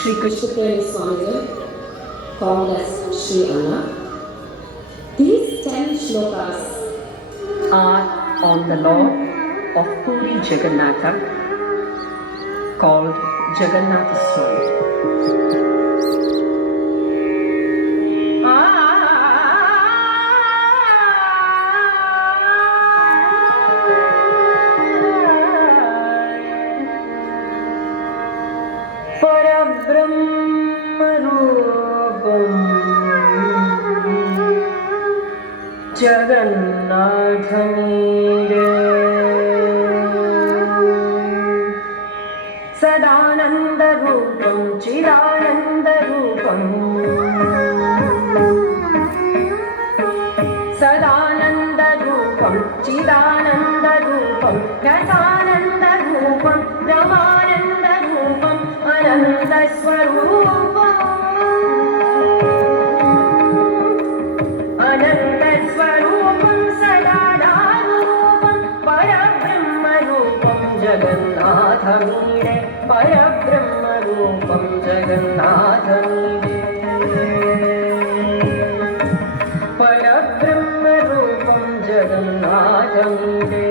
Sri Krishnapurani Swamigal, called as Sri Anna. These 10 shlokas are on the Lord of Puri Jagannatha, called Jagannatha Swami. जगन्नाथमीरे सदानन्दरूपं चिदानन्दरूपं सदानन्दरूपं चिदानन्दरूपं रसानन्दरूपं रमानन्दरूपम् अनन्तस्वरूपम् जगन्नाथमीरे परब्रह्मरूपं जगन्नाथमीरे परब्रह्मरूपं जगन्नाथमीरे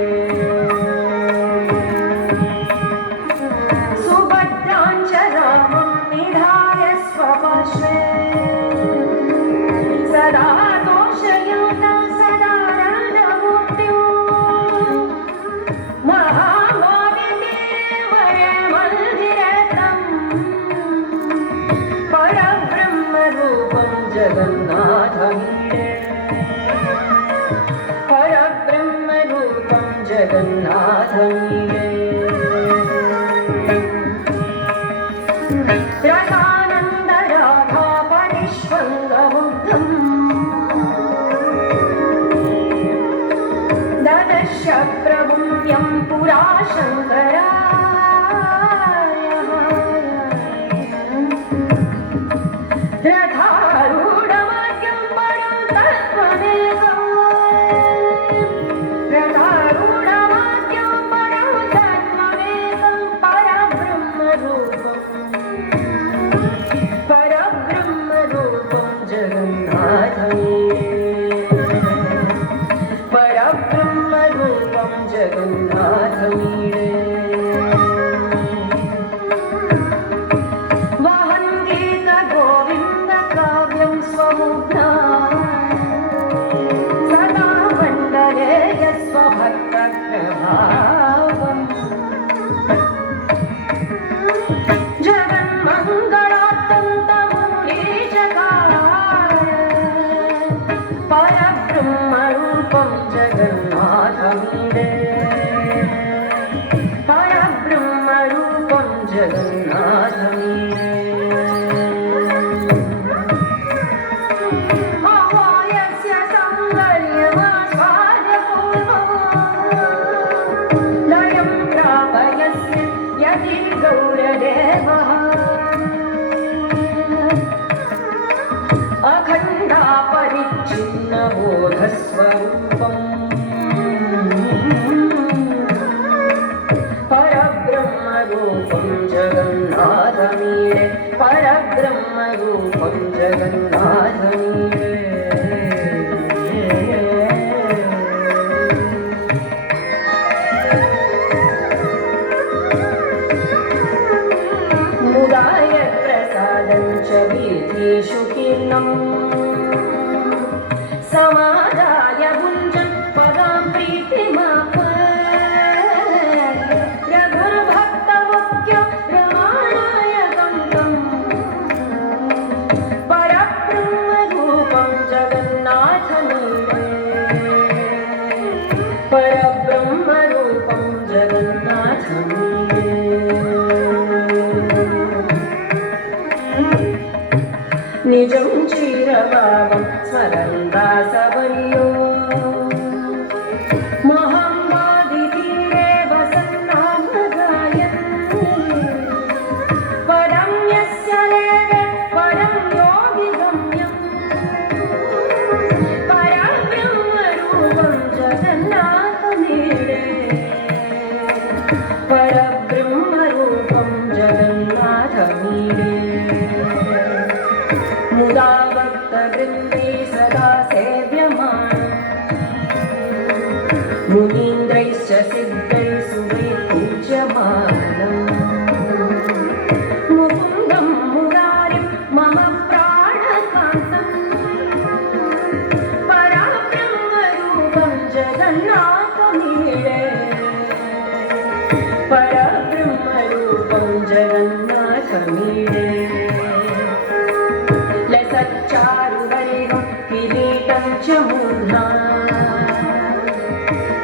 सुभद्राञ्च रामं निधाय स्वपार्श्वे सदा दोषयुतं सदानन्दमूर्तिं जगन्नाथमीरे परब्रह्मरूपं जगन्नाथमीरे रसानन्दराधापरिष्वङ्गमुग्धम् ददर्श प्रभुं यं पुरा शङ्करा बोधस्वरूपम् परब्रह्मरूपं जगन्नाथमीरे परब्रह्मरूपं जगन्नाथमीरे मुदाय प्रसादं च वीथीषु कीर्णम् समादाय भुञ्जन् पदां प्रीतिमाप रघुर्भक्तमुख्यो रमाणाय गन्तम् परब्रह्मरूपं जगन्नाथमीरे परब्रह्मरूपं जगन्नाथमीरे निजं चीरभावं स्मरन्ता सवयो महाम्बादितीरे वसन्नामगायन् परं यस्य लेवे परं योगिगम्यं परब्रह्मरूपं जगन्नाथमीरे परब्रह्मरूपं जगन्नाथमीरे जगन्नाथमीडे लसच्चारुवैभं किरीटं च मूर्धा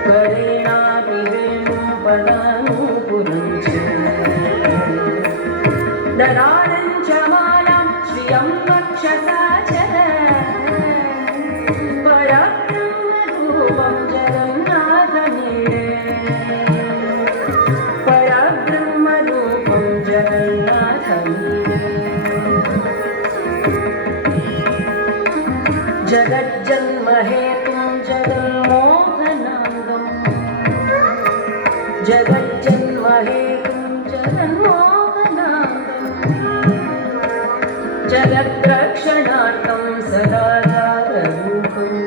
करेणाभिवेणुं पदानुपुरं च दरारं च मालां श्रियं वक्षसा च परब्रह्मरूपं जगन्नाथमीडे परब्रह्मरूपं जगन्नाथमीडे जगज्जन्महेतुं जगन्मोहनाङ्गम् जगज्जन्महेतुं जगन्मोहनाङ्गम् जगद्रक्षणार्थं सदा जागरूकम्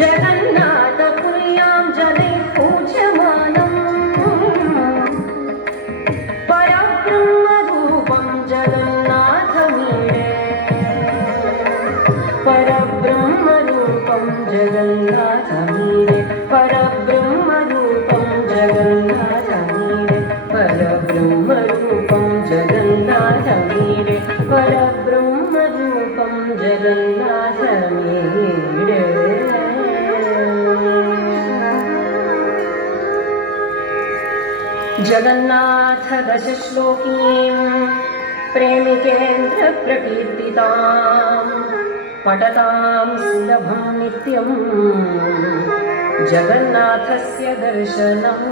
जगन्नाथपुर्यां जनैः पूज्यमानम् परब्रह्मरूपं जगन्नाथमीडे परब्रह्मरूपं जगन्नाथमीडे परब्रह्मरूपं जगन्नाथमीडे परब्रह्मरूपं जगन्नाथमीडे परब्रह्मरूपं जगन्नाथमीडे जगन्नाथ दशश्लोकीं प्रेमिकेन्द्रप्रकीर्तितां पठतां सुलभं नित्यं जगन्नाथस्य दर्शनम्